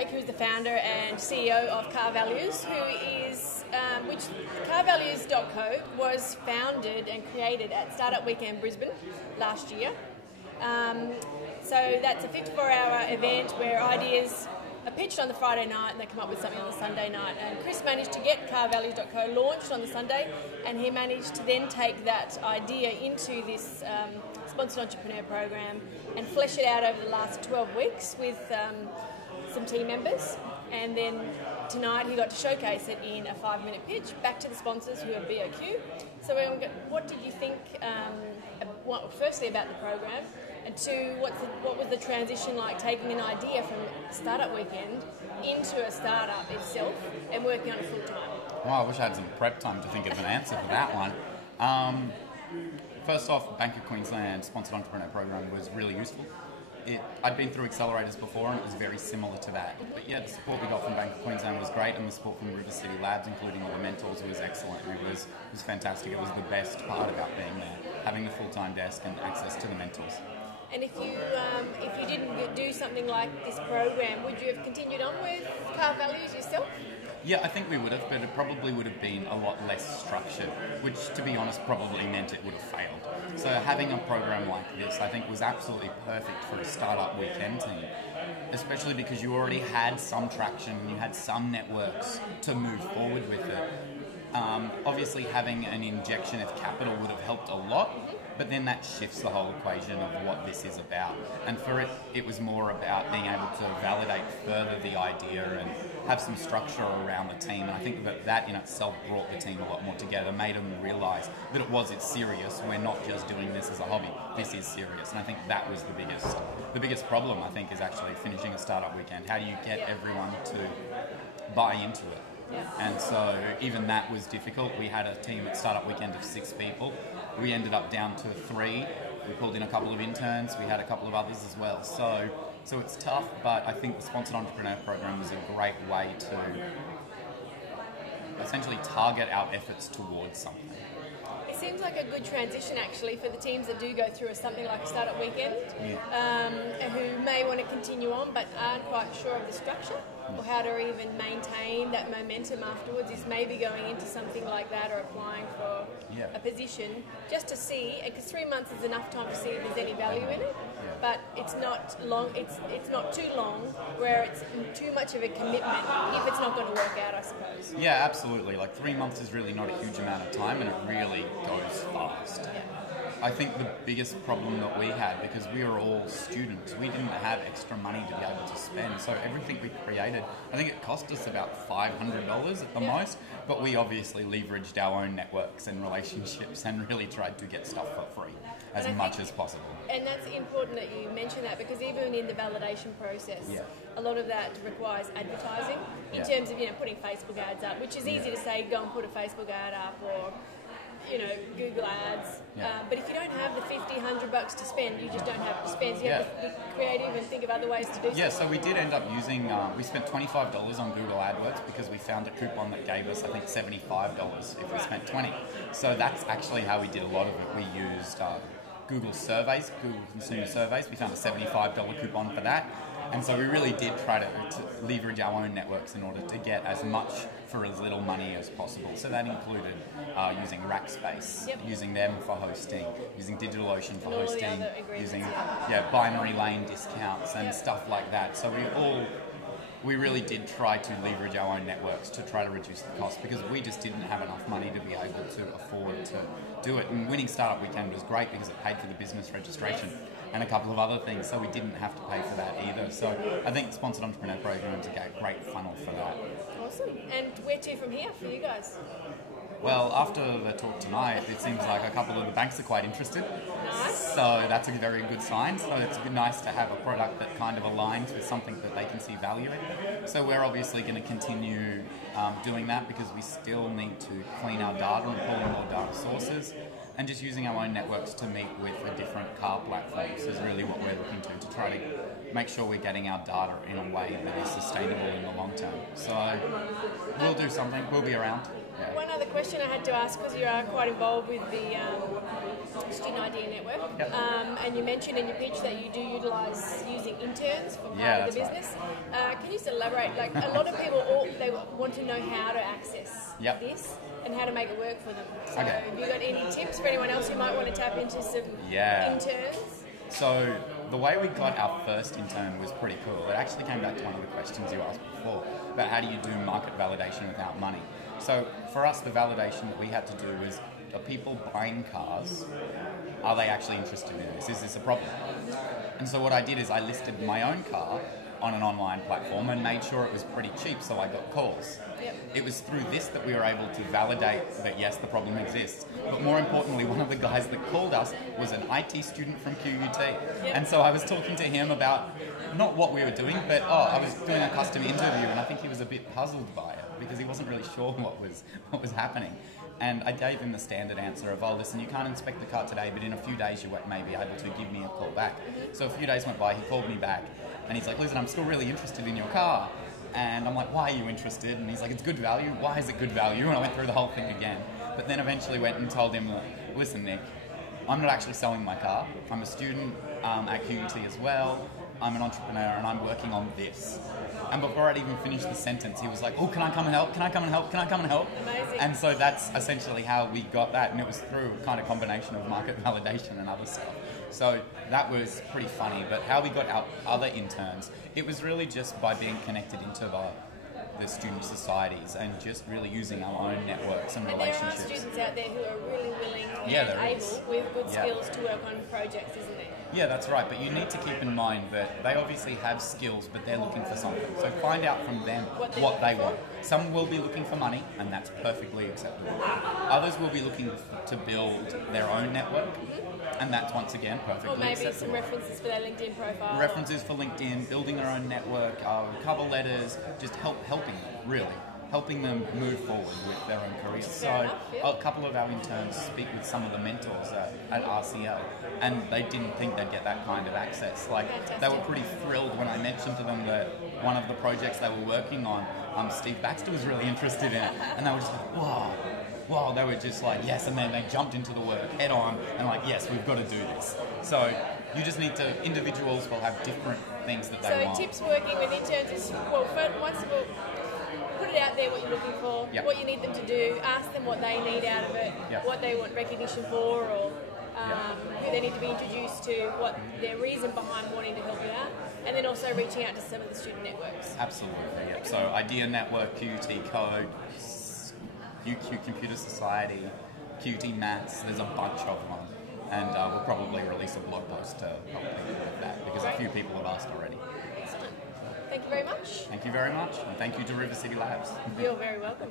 Craig, who's the founder and CEO of Car Values, who is, which carvalues.co was founded and created at Startup Weekend Brisbane last year. So that's a 54-hour event where ideas are pitched on the Friday night and they come up with something on the Sunday night. And Chris managed to get carvalues.co launched on the Sunday, and he managed to then take that idea into this sponsored entrepreneur program and flesh it out over the last 12 weeks with some team members. And then tonight he got to showcase it in a 5-minute pitch back to the sponsors, who are BOQ. So what did you think, firstly about the program, and two, what was the transition like taking an idea from Startup Weekend into a startup itself and working on it full time? Well, I wish I had some prep time to think of an answer for that one. First off, Bank of Queensland Sponsored Entrepreneur Program was really useful. I'd been through accelerators before and it was very similar to that. But yeah, the support we got from Bank of Queensland was great, and the support from River City Labs, including the mentors, was excellent. It was fantastic. It was the best part about being there, having a full-time desk and access to the mentors. And if you didn't do something like this program, would you have continued on with Car Values yourself? Yeah, I think we would have, but it probably would have been a lot less structured, which, to be honest, probably meant it would have failed. So having a program like this, I think, was absolutely perfect for a startup weekend team, especially because you already had some traction, you had some networks to move forward with it. Obviously, having an injection of capital would have helped a lot, but then that shifts the whole equation of what this is about. And for it was more about being able to validate further the idea and have some structure around the team. And I think that in itself brought the team a lot more together, made them realise that it's serious. We're not just doing this as a hobby. This is serious. And I think that was the biggest problem, I think, is actually finishing a startup weekend. How do you get everyone to buy into it? Yeah. And so even that was difficult. We had a team at Startup Weekend of 6 people. We ended up down to 3. We pulled in a couple of interns. We had a couple of others as well. So it's tough, but I think the Sponsored Entrepreneur Program was a great way to essentially target our efforts towards something. It seems like a good transition, actually, for the teams that do go through something like a Startup Weekend, who may want to continue on but aren't quite sure of the structure or how to even maintain that momentum afterwards, is maybe going into something like that or applying for a position just to see, because 3 months is enough time to see if there's any value in it, but it's not long. It's not too long where it's too much of a commitment if it's not going to work out, I suppose. Yeah, absolutely. Like 3 months is really not a huge amount of time, and it really goes fast. Yeah. I think the biggest problem that we had, because we were all students, we didn't have extra money to be able to spend. So everything we created, I think it cost us about $500 at the most, but we obviously leveraged our own networks and relationships and really tried to get stuff for free as much as possible. And that's important that you mention that, because even in the validation process, a lot of that requires advertising in terms of putting Facebook ads up, which is easy to say, go and put a Facebook ad up, or Google ads. But if you don't have the $50-$100 to spend, you just don't have it to spend. So you have to be creative and think of other ways to do Yeah, so we did end up using, we spent $25 on Google AdWords because we found a coupon that gave us, I think, $75 if we spent $20. So that's actually how we did a lot of it. We used Google surveys, Google consumer surveys. We found a $75 coupon for that. And so we really did try to leverage our own networks in order to get as much for as little money as possible. So that included using Rackspace, using them for hosting, using DigitalOcean for hosting, using binary lane discounts and stuff like that. So we really did try to leverage our own networks to try to reduce the cost, because we just didn't have enough money to be able to afford to do it. And winning Startup Weekend was great because it paid for the business registration and a couple of other things, so we didn't have to pay for that either. So I think Sponsored Entrepreneur Program is a great funnel for that. Awesome. And where to from here for you guys? Well, after the talk tonight, it seems like a couple of the banks are quite interested. Nice. So that's a very good sign. So it's nice to have a product that kind of aligns with something that they can see value in. So we're obviously going to continue doing that, because we still need to clean our data and pull in more data sources. And just using our own networks to meet with the different car platforms is really what we're looking to try to make sure we're getting our data in a way that is sustainable in the long term. So we'll do something. We'll be around. Yeah. One other question I had to ask, because you are quite involved with the Student Idea Network, Yep. and you mentioned in your pitch that you do utilise using interns for part of the that's business. Can you just elaborate? Like, a lot of people they want to know how to access Yep. this and how to make it work for them. So, Okay. have you got any tips for anyone else who might want to tap into some interns? So the way we got our first intern was pretty cool. It actually came back to one of the questions you asked before about how do you do market validation without money. So for us, the validation that we had to do was, are people buying cars? Are they actually interested in this? Is this a problem? And so what I did is I listed my own car on an online platform and made sure it was pretty cheap, so I got calls. Yep. It was through this that we were able to validate that yes, the problem exists. But more importantly, one of the guys that called us was an IT student from QUT. Yep. And so I was talking to him about not what we were doing, but I was doing a custom interview, and I think he was a bit puzzled by it because he wasn't really sure what was happening. And I gave him the standard answer of, oh, listen, you can't inspect the car today, but in a few days you may be able to give me a call back. So a few days went by, he called me back, and he's like, listen, I'm still really interested in your car. And I'm like, why are you interested? And he's like, it's good value. Why is it good value? And I went through the whole thing again. But then eventually went and told him, listen, Nick, I'm not actually selling my car. I'm a student at QUT as well. I'm an entrepreneur and I'm working on this. And before I'd even finished the sentence, he was like, oh, can I come and help? Can I come and help? Can I come and help? Amazing. And so that's essentially how we got that. And it was through a kind of combination of market validation and other stuff. So that was pretty funny. But how we got our other interns, it was really just by being connected into the student societies and just really using our own networks and relationships. There are students out there who are really willing Yeah, and there able is. with good skills to work on projects, isn't there? Yeah, that's right. But you need to keep in mind that they obviously have skills, but they're looking for something. So find out from them what they want. Some will be looking for money, and that's perfectly acceptable. Others will be looking to build their own network, and that's once again perfectly Or maybe acceptable. some references for their LinkedIn profile. References for LinkedIn, building their own network, cover letters, just helping them, really. Helping them move forward with their own careers. Fair enough, yeah. A couple of our interns speak with some of the mentors at RCL, and they didn't think they'd get that kind of access. Like, Fantastic. they were pretty thrilled when I mentioned to them that one of the projects they were working on, Steve Baxter was really interested in it, and they were just like, wow, they were just like, yes, and then they jumped into the work head on, and like, yes, we've got to do this. So you just need to, individuals will have different things that they want. So tips working with interns is, well, once of all, put it out there what you're looking for, Yep. what you need them to do, ask them what they need out of it, Yep. what they want recognition for, or who they need to be introduced to, what their reason behind wanting to help you out, and then also reaching out to some of the student networks. Absolutely, yeah. So Idea Network, QUT Code, UQ Computer Society, QUT Maths, there's a bunch of them. And we'll probably release a blog post to help people with that because a few people have asked already. Excellent. Thank you very much. Thank you very much, and thank you to River City Labs. You're very welcome.